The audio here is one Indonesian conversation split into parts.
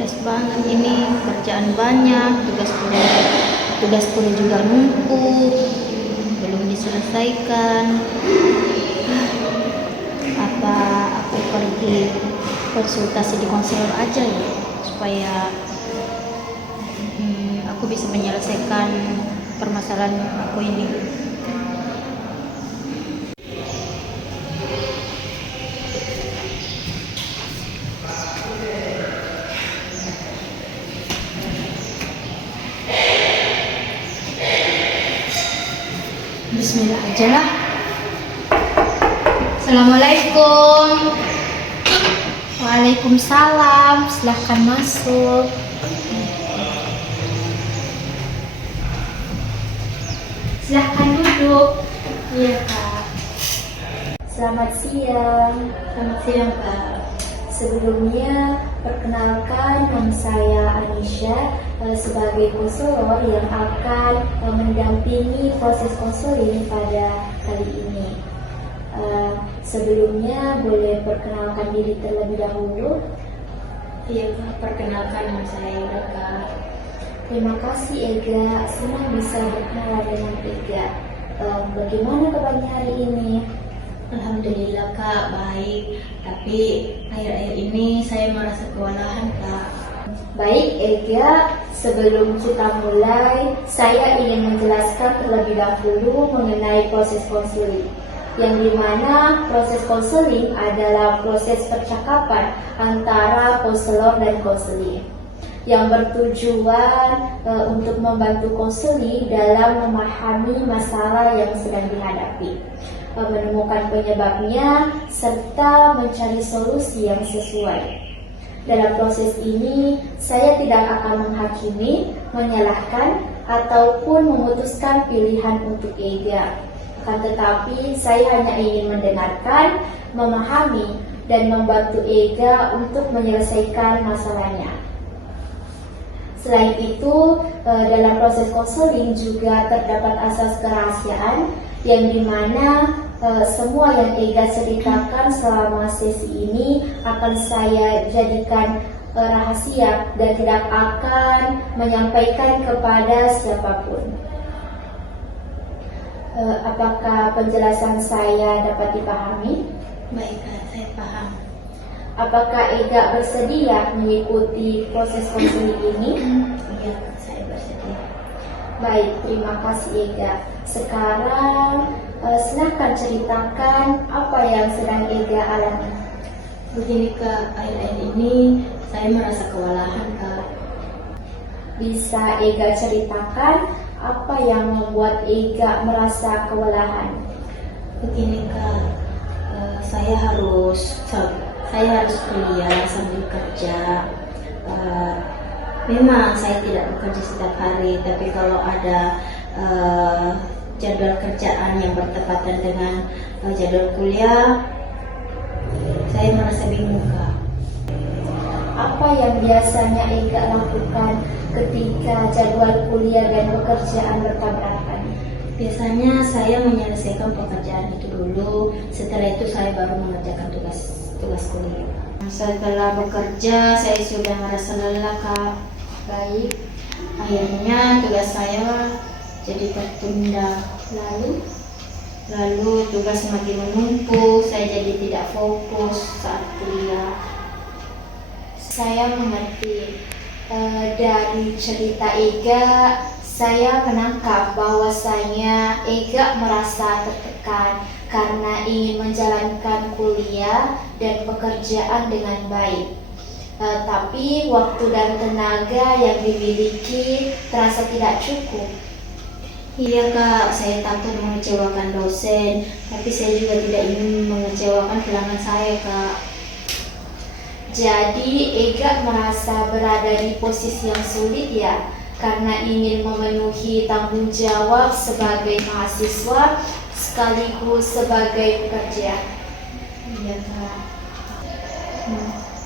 stres banget ini, kerjaan banyak, tugas kuliah juga numpuk, belum diselesaikan. Apa aku pergi konsultasi di konselor aja ya, supaya aku bisa menyelesaikan permasalahan aku ini. Bismillah aja lah. Assalamualaikum. Waalaikumsalam, silahkan masuk. Silahkan duduk. Iya Kak. Selamat siang. Selamat siang Kak. Sebelumnya, perkenalkan nama saya Anisha sebagai konselor yang akan mendampingi proses konseling pada kali ini. Sebelumnya, boleh perkenalkan diri terlebih dahulu. Iya Kak, perkenalkan nama saya Ega Kak. Terima kasih Ega, senang bisa berkenalan dengan Ega. Bagaimana kabarnya hari ini? Alhamdulillah Kak, baik. Tapi akhir-akhir ini saya merasa kewalahan Kak. Baik Ega, sebelum kita mulai, saya ingin menjelaskan terlebih dahulu mengenai proses konseling. Yang dimana proses konseling adalah proses percakapan antara konselor dan konseling yang bertujuan untuk membantu konseling dalam memahami masalah yang sedang dihadapi, menemukan penyebabnya, serta mencari solusi yang sesuai. Dalam proses ini, saya tidak akan menghakimi, menyalahkan, ataupun memutuskan pilihan untuk Ega. Akan tetapi, saya hanya ingin mendengarkan, memahami, dan membantu Ega untuk menyelesaikan masalahnya. Selain itu, dalam proses konseling juga terdapat asas kerahasiaan yang dimana semua yang Ega ceritakan selama sesi ini akan saya jadikan rahasia dan tidak akan menyampaikan kepada siapapun. Apakah penjelasan saya dapat dipahami? Baik Kak, saya paham. Apakah Ega bersedia mengikuti proses konseling ini? Iya Kak, saya bersedia. Baik, terima kasih Ega. Sekarang silakan ceritakan apa yang sedang Ega alami. Begini Kak, akhir-akhir ini saya merasa kewalahan Kak. Bisa Ega ceritakan apa yang membuat Ega merasa kewalahan? Begini Kak, saya harus kuliah sambil kerja. Memang saya tidak bekerja setiap hari, tapi kalau ada jadwal kerjaan yang bertepatan dengan jadwal kuliah, saya merasa bingung Kak. Apa yang biasanya Ega lakukan ketika jadwal kuliah dan pekerjaan bertabrakan? Biasanya saya menyelesaikan pekerjaan itu dulu, setelah itu saya baru mengerjakan tugas kuliah. Setelah bekerja, saya sudah merasa lelah Kak. Baik, Akhirnya tugas saya jadi tertunda. Lalu tugas semakin menumpuk, saya jadi tidak fokus saat kuliah. saya mengerti. Dari cerita Ega, saya menangkap bahwasanya Ega merasa tertekan karena ingin menjalankan kuliah dan pekerjaan dengan baik. Tapi waktu dan tenaga yang dimiliki terasa tidak cukup. Iya Kak, saya takut mengecewakan dosen, tapi saya juga tidak ingin mengecewakan pelanggan saya Kak. Jadi Ega merasa berada di posisi yang sulit ya, karena ingin memenuhi tanggung jawab sebagai mahasiswa sekaligus sebagai pekerja. Iya Kak.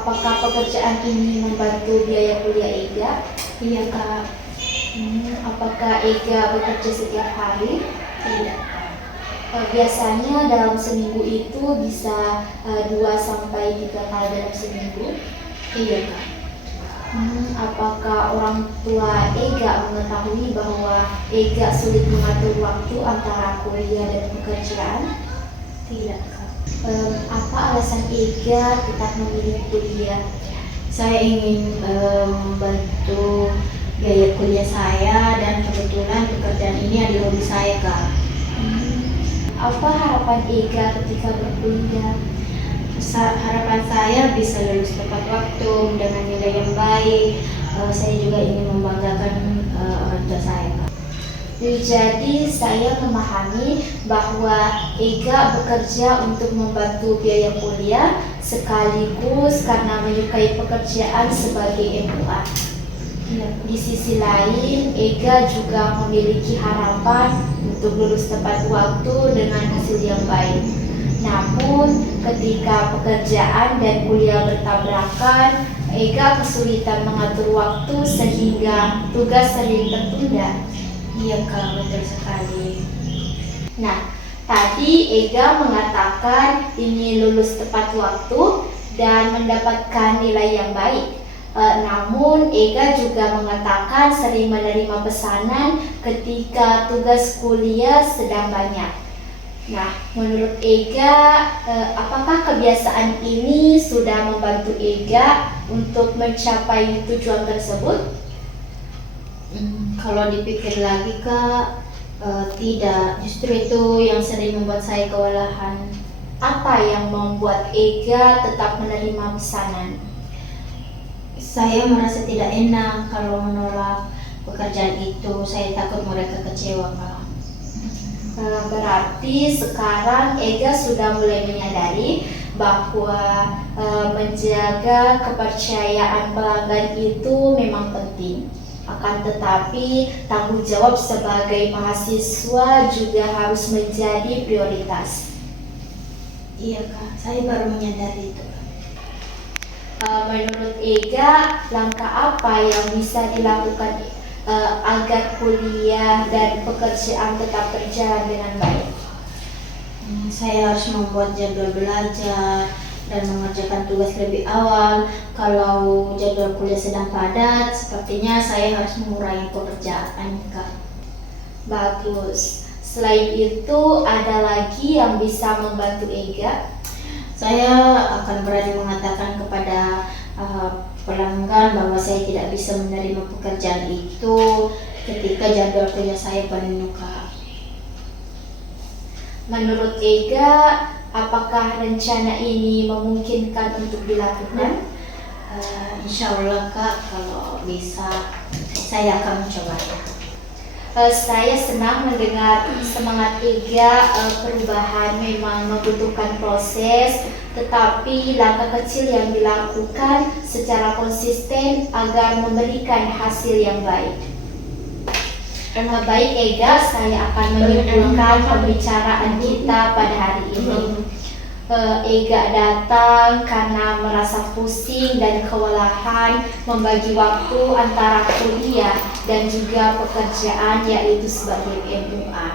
Apakah pekerjaan ini membantu biaya kuliah Ega? Iya Kak. Apakah Ega bekerja setiap hari? Tidak. Biasanya dalam seminggu itu bisa 2 sampai 3 kali dalam seminggu. Iya Kak. Apakah orang tua Ega mengetahui bahwa Ega sulit mengatur waktu antara kuliah dan pekerjaan? Tidak, Kak. Apa alasan Ega tetap memilih kuliah? Saya ingin membantu biaya kuliah saya dan kebetulan pekerjaan ini adalah hobi saya, Kak. Apa harapan Ega ketika berkuliah? Harapan saya bisa lulus tepat waktu dengan nilai yang baik. Saya juga ingin membanggakan orang tua saya, Kak. Jadi saya memahami bahwa Ega bekerja untuk membantu biaya kuliah sekaligus karena menyukai pekerjaan sebagai MUA. Di sisi lain, Ega juga memiliki harapan untuk lulus tepat waktu dengan hasil yang baik. Namun, ketika pekerjaan dan kuliah bertabrakan, Ega kesulitan mengatur waktu sehingga tugas sering tertunda. Iya, Kak, betul sekali. Nah, tadi Ega mengatakan ingin lulus tepat waktu dan mendapatkan nilai yang baik. Namun Ega juga mengatakan sering menerima pesanan ketika tugas kuliah sedang banyak. Nah, menurut Ega, apakah kebiasaan ini sudah membantu Ega untuk mencapai tujuan tersebut? Kalau dipikir lagi, Kak, tidak. Justru itu yang sering membuat saya kewalahan. Apa yang membuat Ega tetap menerima pesanan? Saya merasa tidak enak kalau menolak pekerjaan itu. Saya takut mereka kecewa, Kak. Berarti sekarang Ega sudah mulai menyadari bahwa menjaga kepercayaan pelanggan itu memang penting. Akan tetapi tanggung jawab sebagai mahasiswa juga harus menjadi prioritas. Iya, Kak, saya baru menyadari itu. Menurut Ega, langkah apa yang bisa dilakukan agar kuliah dan pekerjaan tetap berjalan dengan baik? Saya harus membuat jadwal belajar dan mengerjakan tugas lebih awal. Kalau jadwal kuliah sedang padat, sepertinya saya harus mengurangi pekerjaan, Kak. Bagus. Selain itu, ada lagi yang bisa membantu Ega? Saya akan berani mengatakan kepada pelanggan bahwa saya tidak bisa menerima pekerjaan itu ketika jadwal kuliah saya penuh, Kak. Menurut Ega, apakah rencana ini memungkinkan untuk dilakukan? Insya Allah, Kak, kalau bisa saya akan mencobanya. Saya senang mendengar semangat Ega. Perubahan memang membutuhkan proses, tetapi langkah kecil yang dilakukan secara konsisten agar memberikan hasil yang baik. Baik Ega, saya akan menyimpulkan pembicaraan kita pada hari ini. Ega datang karena merasa pusing dan kewalahan membagi waktu antara kuliah dan juga pekerjaan, yaitu sebagai MUA.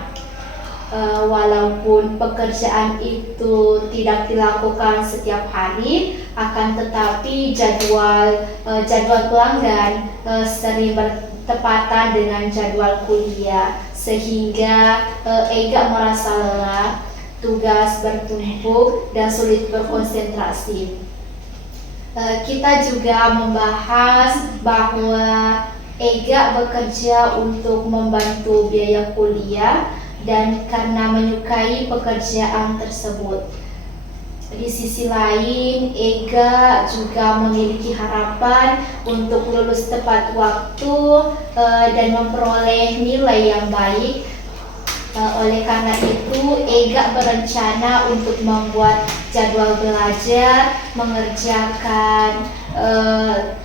Walaupun pekerjaan itu tidak dilakukan setiap hari, akan tetapi jadwal pelanggan sering bertepatan dengan jadwal kuliah, sehingga Ega merasa lelah, tugas bertumpuk dan sulit berkonsentrasi. Kita juga membahas bahwa Ega bekerja untuk membantu biaya kuliah dan karena menyukai pekerjaan tersebut. Di sisi lain, Ega juga memiliki harapan untuk lulus tepat waktu dan memperoleh nilai yang baik. Oleh karena itu, Ega berencana untuk membuat jadwal belajar, mengerjakan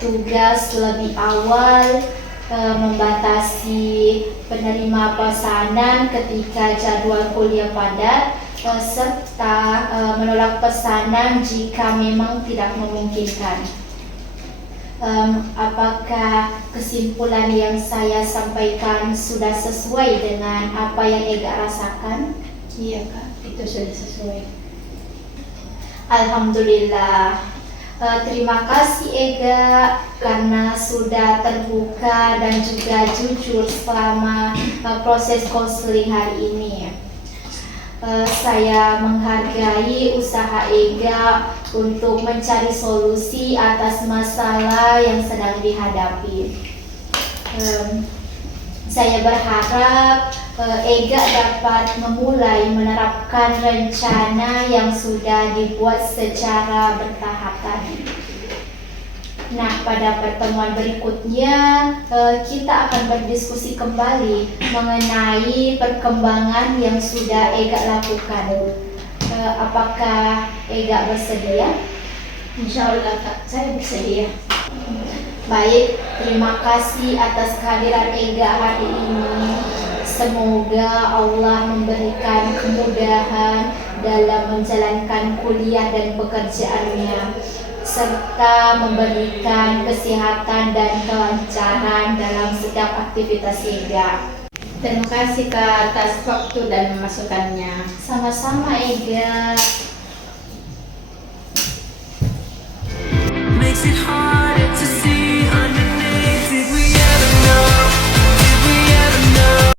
tugas lebih awal, membatasi penerima pesanan ketika jadwal kuliah padat, serta menolak pesanan jika memang tidak memungkinkan. Apakah kesimpulan yang saya sampaikan sudah sesuai dengan apa yang Ega rasakan? Iya, Kak, itu sudah sesuai. Alhamdulillah. Terima kasih Ega karena sudah terbuka dan juga jujur selama proses konseling hari ini. Saya menghargai usaha Ega untuk mencari solusi atas masalah yang sedang dihadapi. Saya berharap Ega dapat memulai menerapkan rencana yang sudah dibuat secara bertahap tadi. Nah, pada pertemuan berikutnya kita akan berdiskusi kembali mengenai perkembangan yang sudah Ega lakukan. Apakah Ega bersedia? Insya Allah Kak, saya bersedia. Baik, terima kasih atas kehadiran Ega hari ini. Semoga Allah memberikan kemudahan dalam menjalankan kuliah dan pekerjaannya, serta memberikan kesehatan dan kelancaran dalam setiap aktivitas Ega. Terima kasih Kak atas waktu dan masukannya. Sama-sama Ega. Makes it hard